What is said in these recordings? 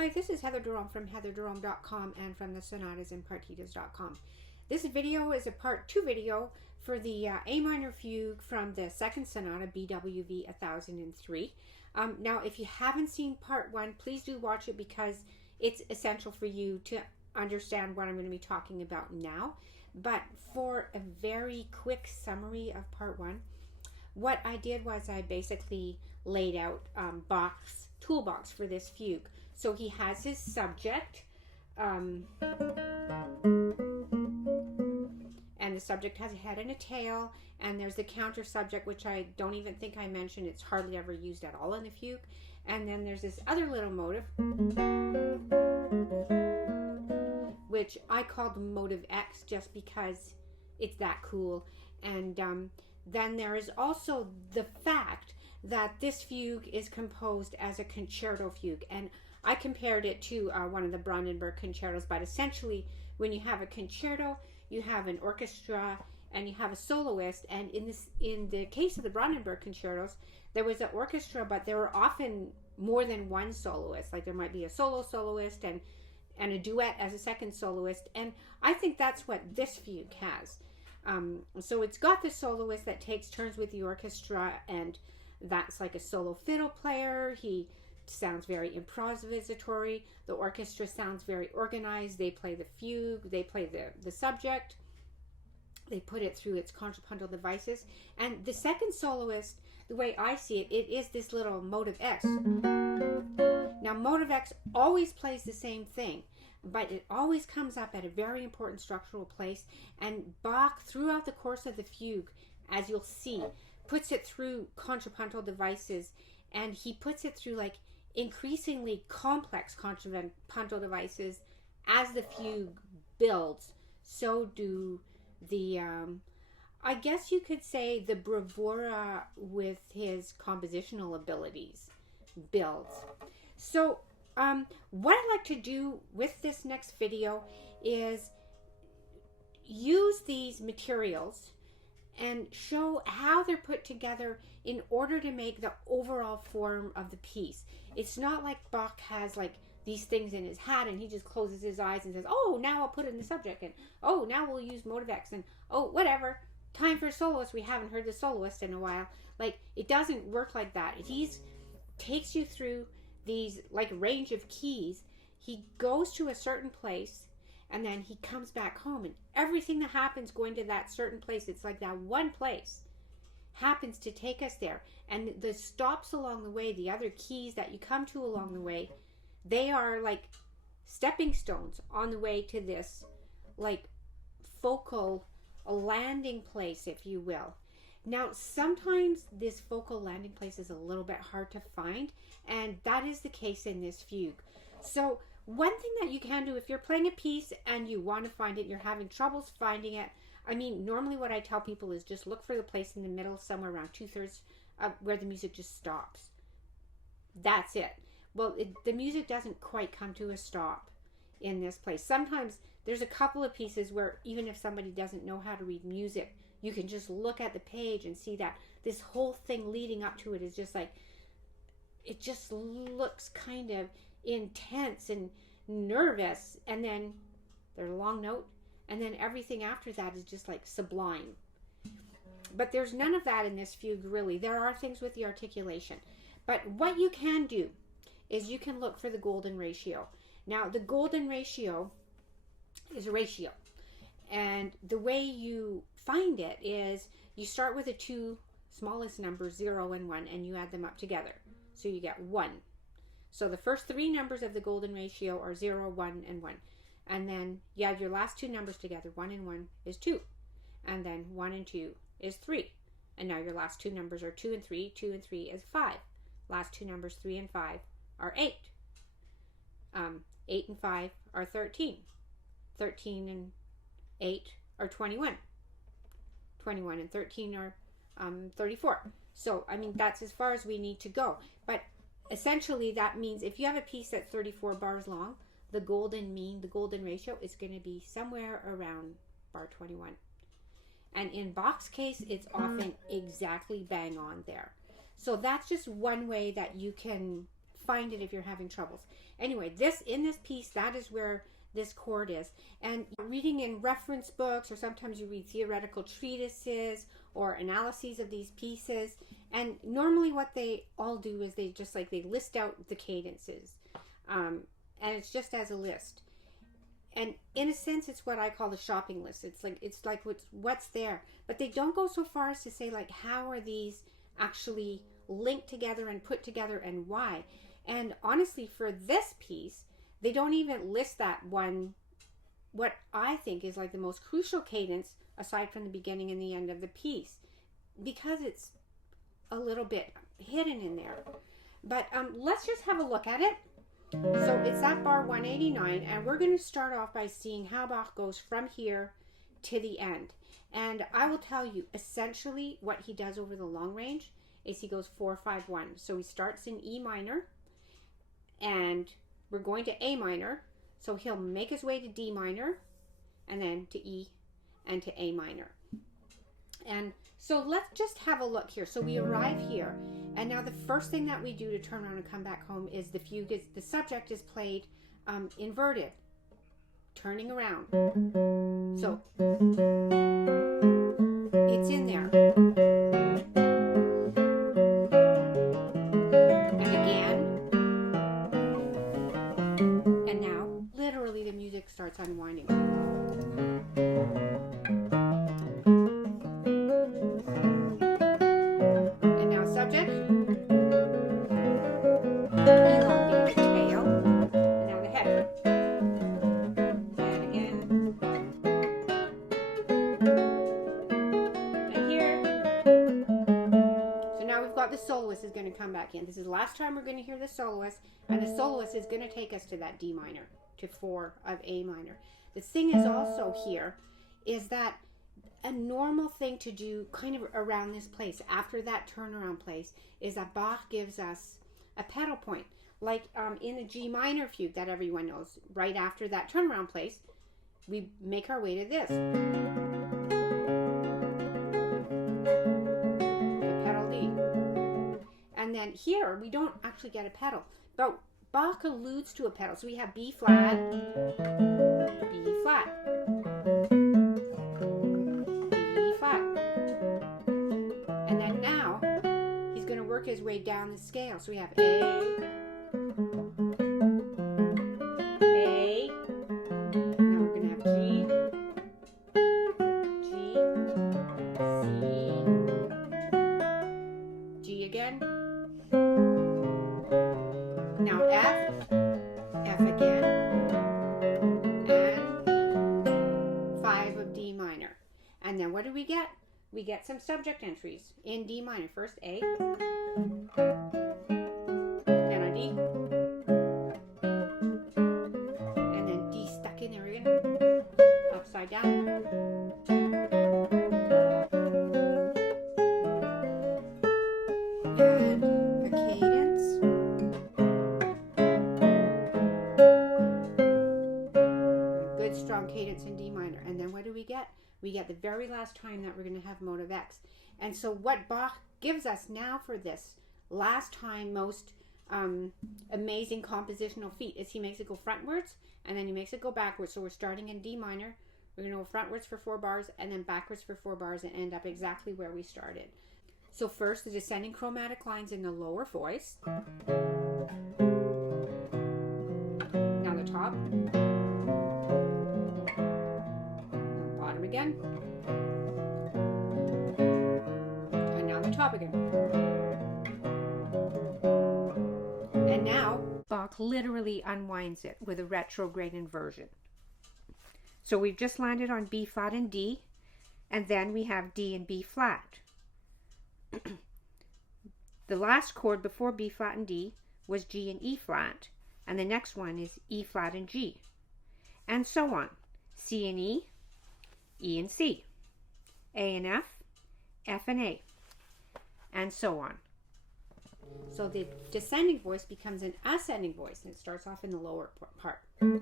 Hi, this is Heather Jerome from heatherjerome.com and from the Sonatas and Partitas.com. This video is a part 2 video for the A minor fugue from the second sonata, BWV 1003. Now, if you haven't seen part 1, please do watch it because it's essential for you to understand what I'm going to be talking about now. But for a very quick summary of part 1, what I did was I basically laid out Bach's toolbox for this fugue. So he has his subject, and the subject has a head and a tail, and there's the counter subject, which I don't even think I mentioned. It's hardly ever used at all in the fugue. And then there's this other little motive, which I called motive X just because it's that cool. And then there is also the fact that this fugue is composed as a concerto fugue, and I compared it to one of the Brandenburg concertos. But essentially, when you have a concerto, you have an orchestra and you have a soloist. And in the case of the Brandenburg concertos, there was an orchestra, but there were often more than one soloist. Like there might be a soloist and a duet as a second soloist. And I think that's what this fugue has. So it's got the soloist that takes turns with the orchestra, and that's like a solo fiddle player. He sounds very improvisatory. The orchestra sounds very organized. They play the fugue. They play the subject. They put it through its contrapuntal devices. And the second soloist, the way I see it, it is this little motive X. Now, motive X always plays the same thing, but it always comes up at a very important structural place. And Bach, throughout the course of the fugue, as you'll see, puts it through contrapuntal devices, and he puts it through like increasingly complex contrapuntal devices. As the fugue builds, so do the I guess you could say the bravura with his compositional abilities builds. So what I'd like to do with this next video is use these materials and show how they're put together in order to make the overall form of the piece. It's not like Bach has like these things in his hat and he just closes his eyes and says, oh, now I'll put it in the subject, and oh, now we'll use motive X, and oh, whatever, time for a soloist. We haven't heard the soloist in a while. Like, it doesn't work like that. He's takes you through these like range of keys. He goes to a certain place, and then he comes back home, and everything that happens going to that certain place, it's like that one place happens to take us there. And the stops along the way, the other keys that you come to along the way, they are like stepping stones on the way to this like focal landing place, if you will. Now, sometimes this focal landing place is a little bit hard to find, and that is the case in this fugue. So one thing that you can do if you're playing a piece and you want to find it, you're having troubles finding it, I mean, normally what I tell people is just look for the place in the middle, somewhere around 2/3 of where the music just stops. That's it. Well, the music doesn't quite come to a stop in this place. Sometimes there's a couple of pieces where even if somebody doesn't know how to read music, you can just look at the page and see that this whole thing leading up to it is just like, it just looks kind of intense and nervous, and then there's a long note, and then everything after that is just like sublime. But there's none of that in this fugue, really. There are things with the articulation, but what you can do is you can look for the golden ratio. Now, the golden ratio is a ratio, and the way you find it is you start with the two smallest numbers, 0 and 1, and you add them up together, so you get 1. So the first 3 numbers of the golden ratio are 0, 1, and 1. And then you add your last 2 numbers together. 1 and 1 is 2. And then 1 and 2 is 3. And now your last 2 numbers are 2 and 3. 2 and 3 is 5. Last 2 numbers, 3 and 5, are 8. 8 and 5 are 13. 13 and 8 are 21. 21 and 13 are 34. So, I mean, that's as far as we need to go. But essentially, that means if you have a piece that's 34 bars long, the golden mean, the golden ratio is going to be somewhere around bar 21. And in Bach's case, it's often exactly bang on there. So that's just one way that you can find it if you're having troubles. Anyway, in this piece, that is where this chord is. And reading in reference books, or sometimes you read theoretical treatises or analyses of these pieces, and normally what they all do is they list out the cadences, and it's just as a list. And in a sense, it's what I call the shopping list. It's like what's there, but they don't go so far as to say like how are these actually linked together and put together and why. And honestly, for this piece, they don't even list that one, what I think is like the most crucial cadence aside from the beginning and the end of the piece, because it's a little bit hidden in there. But let's just have a look at it. So it's at bar 189, and we're going to start off by seeing how Bach goes from here to the end. And I will tell you, essentially what he does over the long range is he goes 4-5-1. So he starts in E minor, and we're going to A minor. So he'll make his way to D minor, and then to E, and to A minor. And so let's just have a look here. So we arrive here, and now the first thing that we do to turn around and come back home is the fugue. The subject is played inverted, turning around. So it's in there. And again. And now, literally, the music starts unwinding. The soloist is going to come back in. This is the last time we're going to hear the soloist, and the soloist is going to take us to that D minor, to 4 of A minor. The thing is also here is that a normal thing to do kind of around this place, after that turnaround place, is that Bach gives us a pedal point. Like in the G minor fugue that everyone knows, right after that turnaround place, we make our way to this. And then here, we don't actually get a pedal, but Bach alludes to a pedal. So we have B flat, B flat, B flat. And then now, he's going to work his way down the scale. So we have A, now we're going to have G, C, G again. Now F, F again, and 5 of D minor. And then what do we get? We get some subject entries in D minor. First A, then a D, and then D stuck in there again, upside down. And a cadence. Strong cadence in D minor. And then what do we get? We get the very last time that we're going to have motive X. And so what Bach gives us now for this last time most amazing compositional feat is he makes it go frontwards, and then he makes it go backwards. So we're starting in D minor, we're going to go frontwards for 4 bars, and then backwards for 4 bars, and end up exactly where we started. So first, the descending chromatic lines in the lower voice. Now the top. Bottom again. And now the top again. And now Bach literally unwinds it with a retrograde inversion. So we've just landed on B flat and D, and then we have D and B flat. The last chord before B flat and D was G and E flat, and the next one is E flat and G, and so on. C and E, E and C, A and F, F and A, and so on. So the descending voice becomes an ascending voice, and it starts off in the lower part. The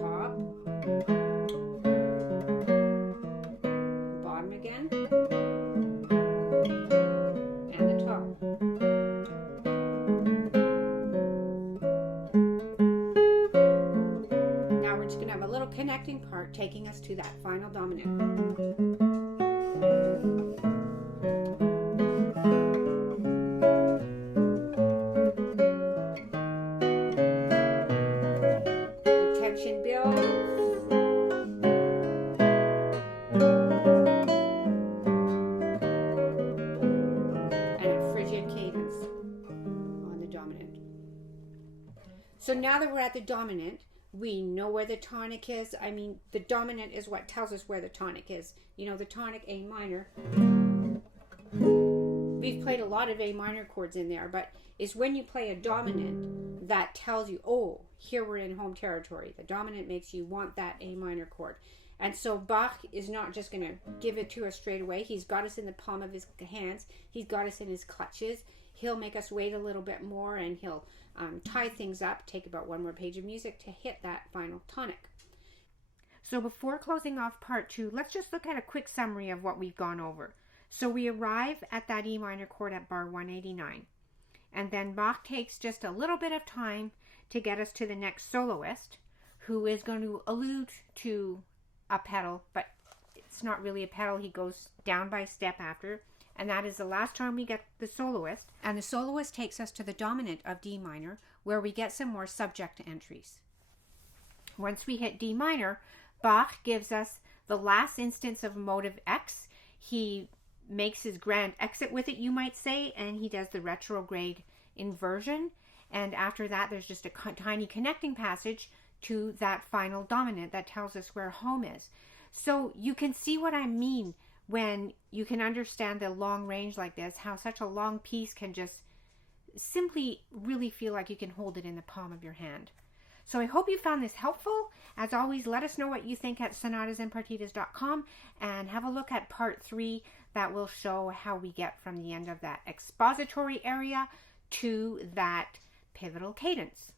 top, the bottom again, and the top. taking us to that final dominant. The tension builds. So now that we're at the dominant, we know where the tonic is. I mean, the dominant is what tells us where the tonic is. You know, the tonic A minor. We've played a lot of A minor chords in there, but it's when you play a dominant that tells you, oh, here we're in home territory. The dominant makes you want that A minor chord. And so Bach is not just going to give it to us straight away. He's got us in the palm of his hands. He's got us in his clutches. He'll make us wait a little bit more, and he'll tie things up, take about one more page of music to hit that final tonic. So before closing off part 2, let's just look at a quick summary of what we've gone over. So we arrive at that E minor chord at bar 189. And then Bach takes just a little bit of time to get us to the next soloist, who is going to allude to a pedal, but it's not really a pedal. He goes down by step after. And that is the last time we get the soloist. And the soloist takes us to the dominant of D minor, where we get some more subject entries. Once we hit D minor, Bach gives us the last instance of motive X. He makes his grand exit with it, you might say, and he does the retrograde inversion. And after that, there's just a tiny connecting passage to that final dominant that tells us where home is. So you can see what I mean when you can understand the long range like this, how such a long piece can just simply really feel like you can hold it in the palm of your hand. So I hope you found this helpful. As always, let us know what you think at sonatasandpartitas.com, and have a look at part 3 that will show how we get from the end of that expository area to that pivotal cadence.